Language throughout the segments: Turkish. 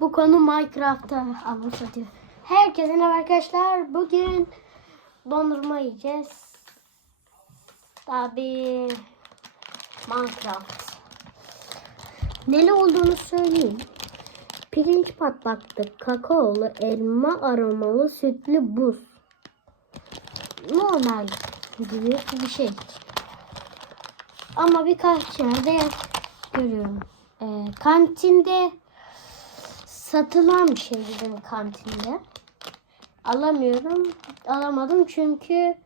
Bu konu Minecraft'ta anlatıyor. Herkese merhaba arkadaşlar. Bugün dondurma yiyeceğiz. Tabii Minecraft. Neli olduğunu söyleyeyim. Pirinç patlaktı, kakaolu, elma aromalı, sütlü buz. Normal gibi bir şey. Ama birkaç yerde görüyorum. Ee, kantinde satılan bir şey bizim kantinde. Alamıyorum. Alamadım çünkü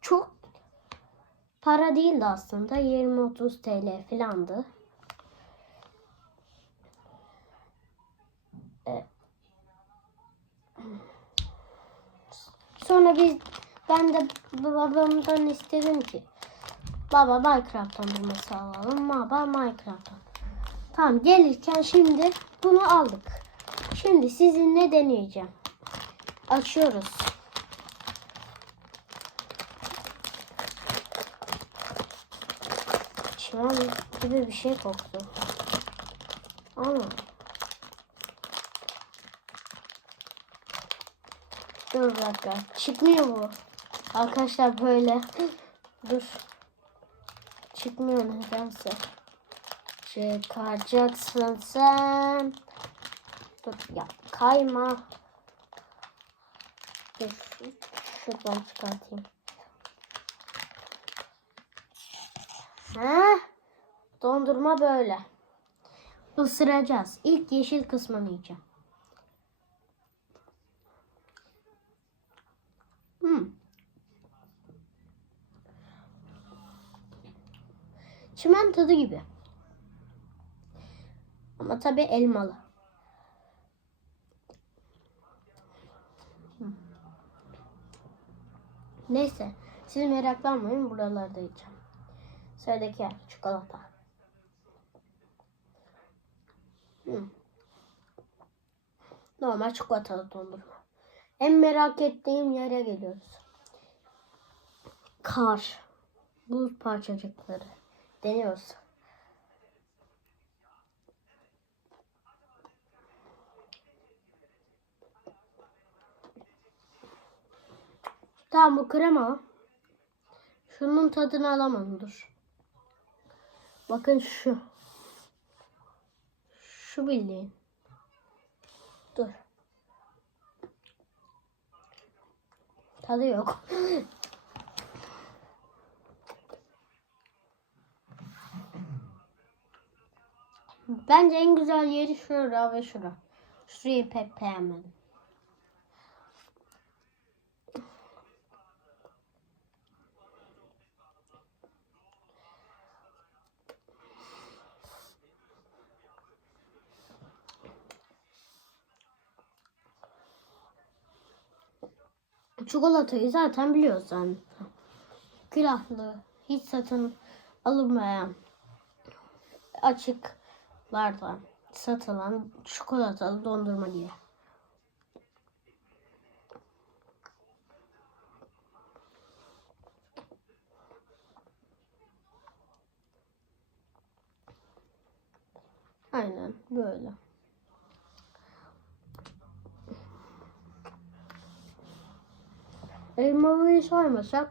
çok para değildi aslında. 20-30 TL filandı. Ee, Sonra biz ben de babamdan istedim ki baba Minecraft'tan bulması alalım. Baba Minecraft'tan. Tamam gelirken şimdi bunu aldık. Şimdi sizinle deneyeceğim. Açıyoruz. Çimen gibi bir şey koktu. Ama Dur bir dakika. Çıkmıyor bu. Arkadaşlar böyle. Dur. Çıkmıyor nedense. Çıkaracaksın sen. Dur ya kayma. Dur şuradan çıkartayım. Ha? Dondurma böyle. Isıracağız. İlk yeşil kısmını yiyeceğim. Hmm. Çimen tadı gibi. Ama tabii elmalı. Neyse. Siz meraklanmayın. Buralarda yiyeceğim. Sıradaki yer çikolata. Hmm. Normal çikolatalı dondurma. En merak ettiğim yere geliyoruz. Kar. Buz parçacıkları. Deniyoruz. Tamam bu krema. Şunun tadını alamam dur. Bakın şu. Şu bildiğin. Dur. Tadı yok. Bence en güzel yeri şura ve şura. Şurayı pek beğenmedim. Çikolatayı zaten biliyoruz zaten. Külahlı, hiç satın alınmayan, açıklarda satılan çikolatalı dondurma diye. Aynen böyle. Elmalıyı saymasak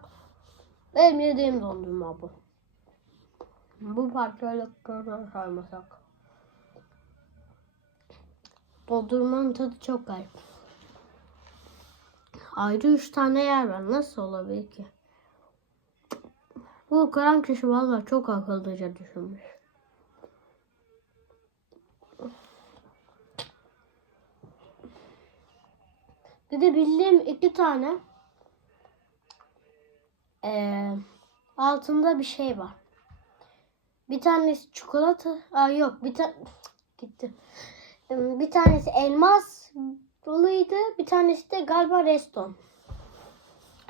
benim yediğim dondurma bu. Bu parçalıkları saymasak. Dondurmanın tadı çok garip. Ayrı üç tane yer var. Nasıl olabilir ki? Bu karan kişi valla çok akıllıca düşünmüş. Bir de bildiğim iki tane ee, altında bir şey var. Bir tanesi çikolata. Aa yok bir tane gitti. Bir tanesi elmas doluydu. Bir tanesi de galiba reston.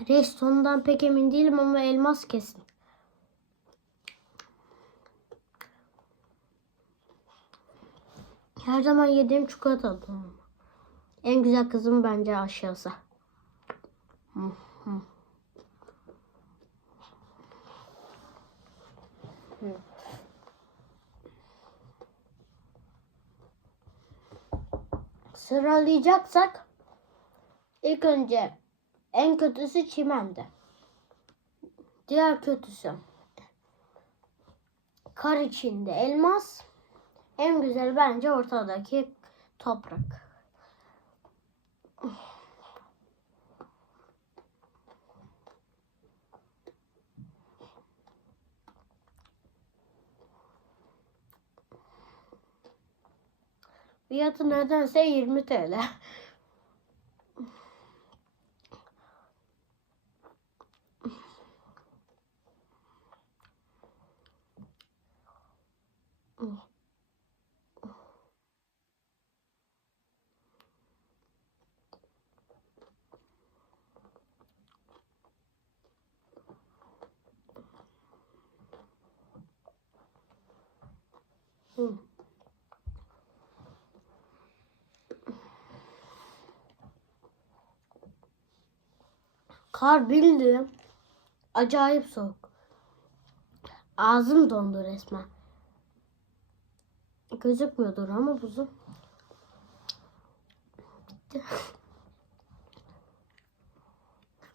Restondan pek emin değilim ama elmas kesin. Her zaman yediğim çikolata. En güzel kızım bence aşağısı. Hı hı. Sıralayacaksak ilk önce en kötüsü çimendi. Diğer kötüsü kar içinde elmas. En güzel bence ortadaki toprak. Fiyatı nedense 20 TL. Hı. Kar bildiğin acayip soğuk. Ağzım dondu resmen. Gözükmüyordur ama. Bitti.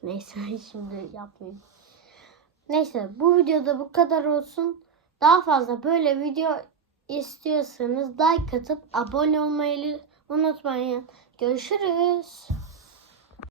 Neyse şimdi yapmayayım. Neyse bu videoda bu kadar olsun. Daha fazla böyle video istiyorsanız like atıp abone olmayı unutmayın. Görüşürüz.